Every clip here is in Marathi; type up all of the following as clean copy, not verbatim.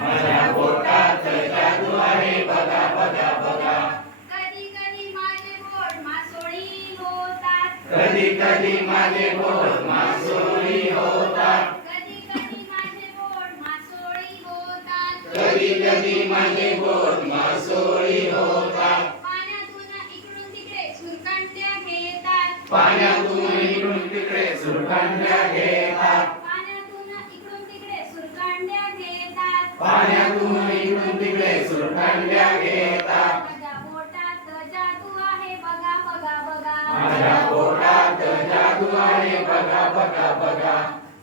माझ्या बोटात जादू आहे बघा बघा बघा. कधी कधी माझे बोट मासोळी होतात. कधी कधी माझे बोट मासोळी होतात. कधी कधी माझे बोट मासोळी होतात. कधी कधी माझे बोट मासोळी होतात. पाण्यातून इकडून तिकडे सुरकांड्या घेतात. पाण्यातून इकडून तिकडे सुरकांड्या घेतात. पाण्यातून इकडून तिकडे सुरकांड्या घेतात. पाण्यातून इकडून तिकडे सुरकांड्या घेतात. माझ्या बोटात जादू आहे बघा बघा बघा. माझ्या बोटात जादू आहे बघा बघा बघा.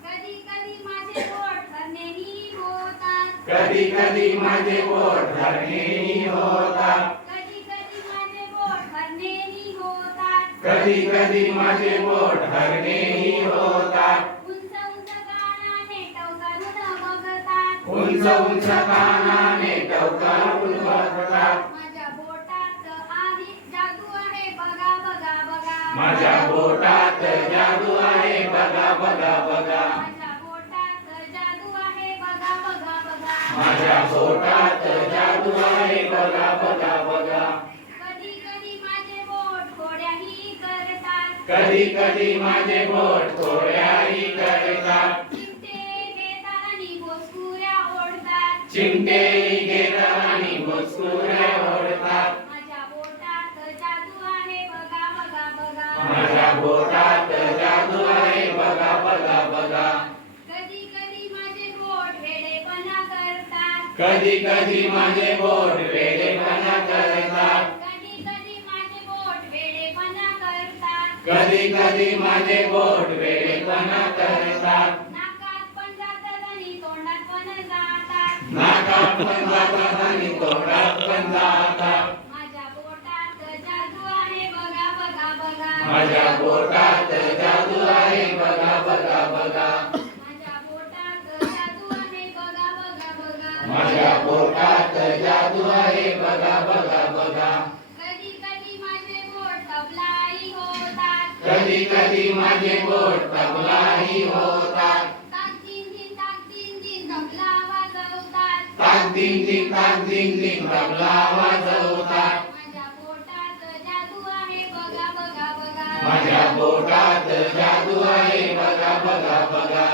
कधी कधी माझे बोट धरणेही होतात. कधी कधी माझे बोट धरणेही होतात. कधी कधी माझे बोट धरणेही होतात. कधी कधी माझे बोट धरणेही होतात. उंच उंच कानाने टवकारून बघतात. उंच उंच कानाने टवकारून बघतात. माझ्या बोटात आहे जादू आहे बघा बघा बघा. माझ्या बोटात जादू आहे बघा बघा बघा. माझ्या बोटात जादू आहे बघा बघा बघा. माझ्या बोटात जादू आहे बघा बघा बघा. कधी कधी माझे बोट थोड्याही करतात. कधी कधी माझे बोट थोड्याही करतात. चिमटे घेतात आणि भोसकुऱ्या ओढतात. चिमटे घेतात आणि भोसकुऱ्या ओढतात. माझ्या बोटात जादू आहे बघा बघा बघा. माझ्या बोटात जादू आहे बघा बघा बघा. कधी कधी माझे बोट वेडेपणा करतात. कधी कधी माझे बोट वेडेपणा करतात. कधी कधी माझे बोट वेडेपणा करतात. कधी कधी माझे बोट वेडेपणा करतात. नाकात पण जातात आणि तोंडात पण जातात. नाकात पण जातात आणि तोंडात पण जातात. माझ्या बोटात जादू आहे बघा बघा बघा. माझ्या बोटात जादू आहे बघा बघा बघा. माझ्या बोटात जादू आहे बघा बघा बघा. माझ्या बोटात जादू आहे बघा बघा बघा. कधी कधी माझे बोट तबलाही होतात. कधी कधी माझे बोट तबलाही होतात. ताक दिन दिन ताक दिन दिन तबला वाजवतात. ताक दिन दिन ताक दिन दिन तबला वाजवतात. माझ्या बोटात जादू आहे बघा बघा बघा. माझ्या बोटात जादू आहे बघा बघा बघा.